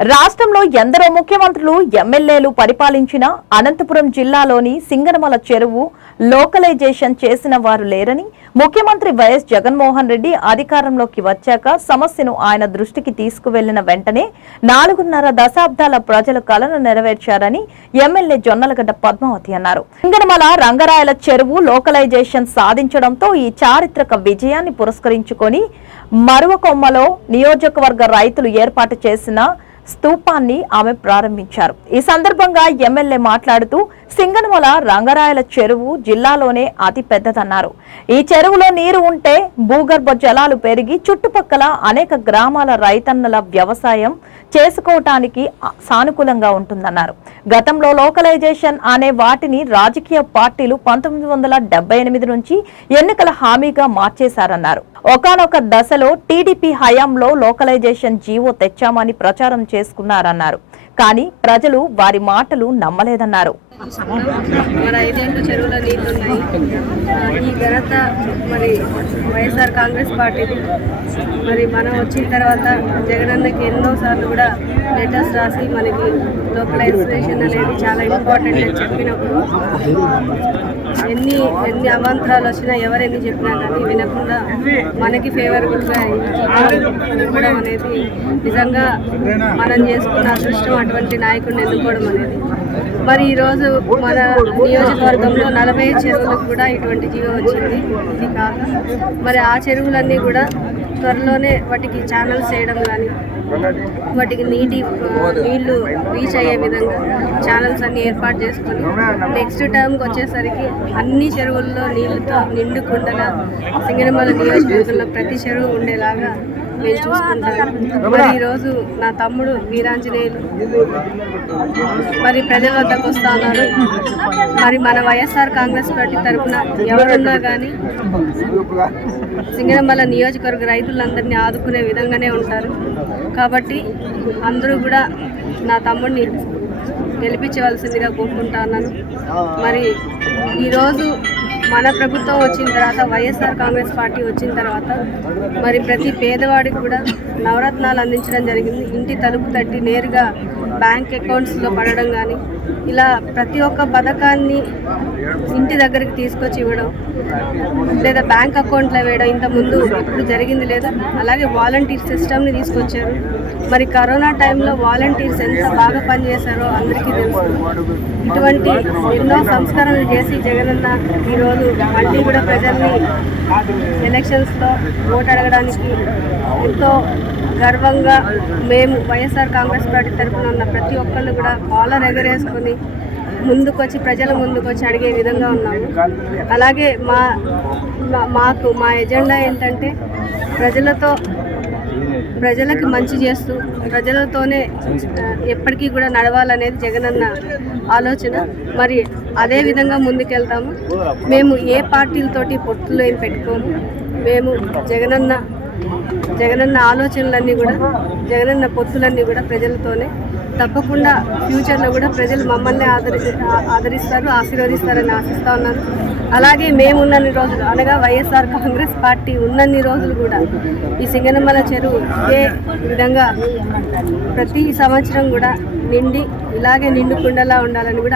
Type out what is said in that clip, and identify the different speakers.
Speaker 1: రాష్ట్రంలో ఎందరో ముఖ్యమంత్రులు ఎమ్మెల్యేలు పరిపాలించిన అనంతపురం జిల్లాలోని సింగనమల చెరువు లోకలైజేషన్ చేసిన వారు లేరని ముఖ్యమంత్రి వైఎస్ జగన్మోహన్ రెడ్డి అధికారంలోకి వచ్చాక సమస్యను ఆయన దృష్టికి తీసుకువెళ్ళిన వెంటనే నాలుగున్నర దశాబ్దాల ప్రజల కలను నెరవేర్చారని ఎమ్మెల్యే జొన్నలగడ్డ పద్మావతి అన్నారు. సింగనమల రంగరాయల చెరువు లోకలైజేషన్ సాధించడంతో ఈ చారిత్రక విజయాన్ని పురస్కరించుకొని మరువకొమ్మలో నియోజకవర్గ రైతులు ఏర్పాటు చేసిన స్తూపాన్ని ఆమె ప్రారంభించారు. ఈ సందర్భంగా ఎమ్మెల్యే మాట్లాడుతూ సింగనమల రంగరాయల చెరువు జిల్లాలోనే అతి పెద్దదన్నారు ఈ చెరువులో నీరు ఉంటే భూగర్భ జలాలు పెరిగి చుట్టుపక్కల అనేక గ్రామాల రైతన్నల వ్యవసాయం చేసుకోవటానికి సానుకూలంగా ఉంటుందన్నారు. గతంలో లోకలైజేషన్ అనే వాటిని రాజకీయ పార్టీలు పంతొమ్మిది వందల ఎనిమిది నుంచి ఎన్నికల హామీగా మార్చేశారన్నారు. ఒకనొక దశలో టీడీపీ హయాంలో లోకలైజేషన్ జీవో తెచ్చామని ప్రచారం చేసుకున్నారన్నారు. కానీ ప్రజలు వారి మాటలు నమ్మలేదన్నారు.
Speaker 2: మన ఐదేళ్ళు చెరువుల నీళ్ళు ఉన్నాయి. ఈ ఘనత మరి వైఎస్ఆర్ కాంగ్రెస్ పార్టీది. మరి మనం వచ్చిన తర్వాత జగనన్నకి ఎన్నో సార్లు కూడా లెటర్స్ రాసి మనకి లోకలైజేషన్ అనేది చాలా ఇంపార్టెంట్ అని చెప్పినప్పుడు ఎన్ని ఎన్ని అవాంతరాలు వచ్చినా ఎవరెన్ని చెప్పినా కానీ వినకుండా మనకి ఫేవరబుల్గా ఇవ్వడం అనేది నిజంగా మనం చేసుకున్న అదృష్టం అటువంటి నాయకుడిని ఎన్నుకోవడం అనేది. మరి ఈరోజు మన నియోజకవర్గంలో నలభై చెరువులకు కూడా ఇటువంటి జీవో వచ్చింది. ఇది కాక మరి ఆ చెరువులన్నీ కూడా త్వరలోనే వాటికి ఛానల్స్ చేయడం కానీ వాటికి నీటి నీళ్ళు రీచ్ అయ్యే విధంగా ఛానల్స్ అన్ని ఏర్పాటు చేసుకుని నెక్స్ట్ టర్మ్కి వచ్చేసరికి అన్ని చెరువుల్లో నీళ్ళతో నిండుకుండగా సింగనమల నియోజకవర్గంలో ప్రతి చెరువు ఉండేలాగా మేము చూసుకుంటాము మరి ఈరోజు నా తమ్ముడు వీరాంజనేయులు. మరి ప్రజల వద్దకు వస్తున్నారు మరి మన వైఎస్ఆర్ కాంగ్రెస్ పార్టీ తరఫున ఎవరున్నా కానీ సింగనమల నియోజకవర్గ రైతులందరినీ ఆదుకునే విధంగానే ఉంటారు. కాబట్టి అందరూ కూడా నా తమ్ముడిని గెలిపించవలసిందిగా కోరుకుంటా ఉన్నాను. మరి ఈరోజు మన ప్రభుత్వం వచ్చిన తర్వాత వైఎస్ఆర్ కాంగ్రెస్ పార్టీ వచ్చిన తర్వాత మరి ప్రతి పేదవాడికి కూడా నవరత్నాలు అందించడం జరిగింది. ఇంటి తలుపు తట్టి నేరుగా బ్యాంక్ అకౌంట్స్లో పడడం కానీ ఇలా ప్రతి ఒక్క పథకాన్ని ఇంటి దగ్గరికి తీసుకొచ్చి ఇవ్వడం లేదా బ్యాంక్ అకౌంట్లో వేయడం ఇంత ముందు ఇప్పుడు జరిగింది లేదు? అలాగే వాలంటీర్ సిస్టమ్ని తీసుకొచ్చారు. మరి కరోనా టైంలో వాలంటీర్స్ ఎంత బాగా పనిచేశారో అందరికీ తెలుసు. ఇటువంటి ఎన్నో సంస్కరణలు చేసి జగనన్న ఈరోజు మళ్ళీ కూడా ప్రజల్ని ఎలక్షన్స్లో ఓటు అడగడానికి ఎంతో గర్వంగా మేము వైఎస్ఆర్ కాంగ్రెస్ పార్టీ తరఫున ఉన్న ప్రతి ఒక్కళ్ళు కూడా కాలర్ ఎగరేసుకొని ముందుకొచ్చి ప్రజల ముందుకొచ్చి అడిగే విధంగా ఉన్నాము. అలాగే మా మాకు మా ఎజెండా ఏంటంటే ప్రజలతో ప్రజలకు మంచి చేస్తూ ప్రజలతోనే ఎప్పటికీ కూడా నడవాలనేది జగనన్న ఆలోచన. మరి అదే విధంగా ముందుకెళ్తాము. మేము ఏ పార్టీలతోటి పొత్తులు ఏం పెట్టుకోము. మేము జగనన్న జగనన్న ఆలోచనలన్నీ కూడా జగనన్న పొత్తులన్నీ కూడా ప్రజలతోనే తప్పకుండా ఫ్యూచర్లో కూడా ప్రజలు మమ్మల్ని ఆదరి ఆదరిస్తారు ఆశీర్వదిస్తారని ఆశిస్తూ ఉన్నాను. అలాగే మేము ఉన్నన్ని రోజులు అనగా వైఎస్ఆర్ కాంగ్రెస్ పార్టీ ఉన్నన్ని రోజులు కూడా ఈ సింగనమల చెరువు ఇదే విధంగా ప్రతి సంవత్సరం కూడా నిండి ఇలాగే నిండుకుండలా ఉండాలని కూడా